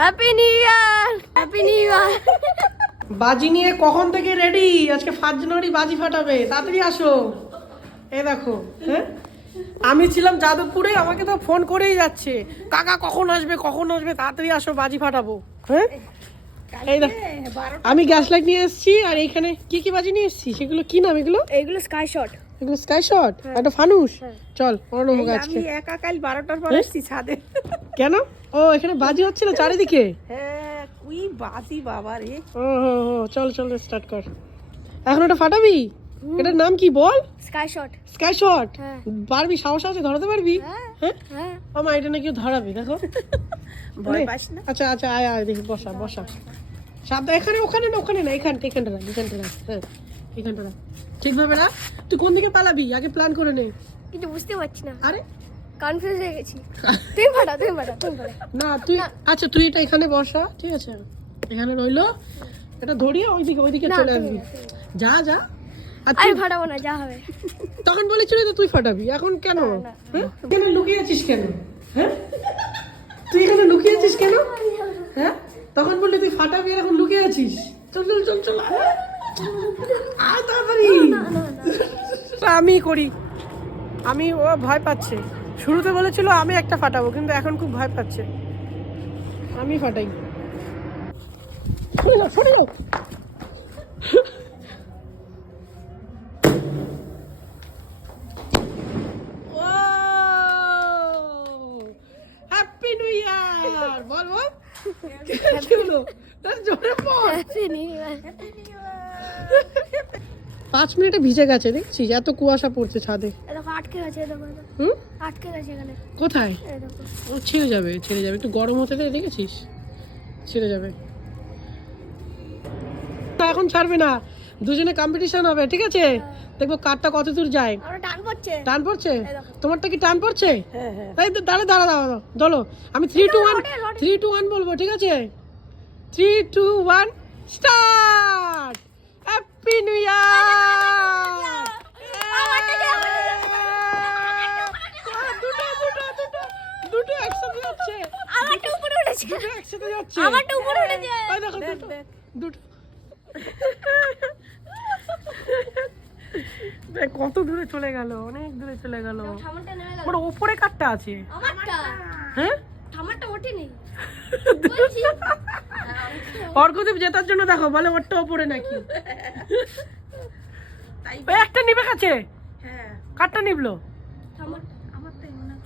Happy new year, happy new year. বাজি নিয়ে কখন থেকে রেডি? আজকে 1 জানুয়ারি বাজি ফাটাবে, তাড়াতাড়ি আসো। এই দেখো, হ্যাঁ আমি ছিলাম যাদবপুরে, আমাকে তো ফোন করেই যাচ্ছে, কাকা কখন আসবে কখন আসবে, তাড়াতাড়ি আসো বাজি ফাটাবো। হ্যাঁ এই দেখো, আমি গ্যাস লাইট নিয়ে এসেছি, আর এইখানে কি কি বাজি নিয়ে এসেছি, সেগুলো কি নাম? এগুলো এইগুলো স্কাই শট। এগুলো স্কাই শট, একটা ফানুস। চল ওড়ানো হোক আজকে। আমি একা কাল 12টার পর এসেছি ছাদে। কেন? ও এখানে বাজি হচ্ছিল চারিদিকে। হ্যাঁ কুই বাজি বাবা রে। ও হো হো, চল চল স্টার্ট কর। এখন এটা ফাটাবি? এটার নাম কি বল? Sky shot. Sky shot. হ্যাঁ। পারবি? সাহস আছে? ধরাতে পারবি? হ্যাঁ হ্যাঁ হ্যাঁ। আমার এটা নাকি ধরাবি, দেখো। ভয় পাস না? আচ্ছা আচ্ছা, আয় আয়, দেখি, বসা বসা। সাবধান, এখানে ওখানে না, ওখানে না, এখানটা এখানটা রাখ, এখানটা রাখ, হ্যাঁ এখানটা রাখ, ঠিকভাবে রাখ। তুই কোন দিকে পালাবি আগে প্ল্যান করে নে। কিছু বুঝতে পারছি না, আরে কনফিউজ হয়ে গেছি। তুমি ফাটা, তুমি ফাটা, তুমি ফাটা। না তুই, আচ্ছা তুই এটা এখানে বসা, ঠিক আছে, এখানে রইলো। এটা ধরিয়ে ওইদিকে ওইদিকে না, চলে তুমি আসবি। না, তুমি না। যা যা। আর আমি তুই ফাটাবো না, যা হবে। তখন বলেছিলি তো তুই ফাটাবি, এখন কেন? না। হ্যাঁ? এখানে লুকিয়েছিস কেন? হ্যাঁ তুই এখানে লুকিয়েছিস কেন? হ্যাঁ তখন বললি তুই ফাটাবি, আর এখন লুকিয়ে আছিস। চল চল চল চল, আয় তাড়াতাড়ি। আমি করি, আমি, ও ভয় পাচ্ছে। শুরুতে বলেছিল আমি একটা ফাটাবো, কিন্তু এখন খুব ভয় পাচ্ছে। আমি ফাটাই। সরে যাও সরে যাও। হ্যাপি নিউ ইয়ার, বল বল। কি হলো? জোরে বল। Happy new year. 5 মিনিটে ভিজে গেছে, দেখছিস? এত কুয়াশা পড়ছে ছাদে। দেখো আটকে গেছে, দেখো হুম আটকে গেছে এখানে। কোথায়? এই দেখো। ও ছেড়ে যাবে ছেড়ে যাবে, একটু গরম হতে দে, দেখেছিস? ছেড়ে যাবে। না, এখন ছাড়বে না, দুজনে কম্পিটিশন হবে, ঠিক আছে? দেখবো কারটা কত দূর যায়। আমরা টান পড়ছে। টান পড়ছে? এই দেখো। তোমারটা কি টান পড়ছে? হ্যাঁ হ্যাঁ। এই তো, দাঁড়া দাঁড়া দাঁড়া, দলো। আমি 3 2 1 রটে, রটে। 3 2 1 বলবো, ঠিক আছে? 3 2 1 স্টার্ট। Happy new year. দুটো একসাথে যাচ্ছে, আমারটা উপরে উঠেছে। দুটো একসাথে যাচ্ছে। আমারটা উপরে উঠেছে। ওই দেখো, দেখ, দুটো দেখ। দুটো। দেখ কত দূরে চলে গেল, অনেক দূরে চলে গেল। ঠামারটা নেমে গেল। ওর উপরে কাটটা আছে। আমারটা, হ্যাঁ ঠামারটা ওঠেনি। অর্ঘদীপ জেতার জন্য দেখো বলে ওরটা ওপরে নাকি। তাই ওই একটা নিবে কাছে, হ্যাঁ কাঠটা নিবলো। ঠামারটা আমার তাই মনে হয়।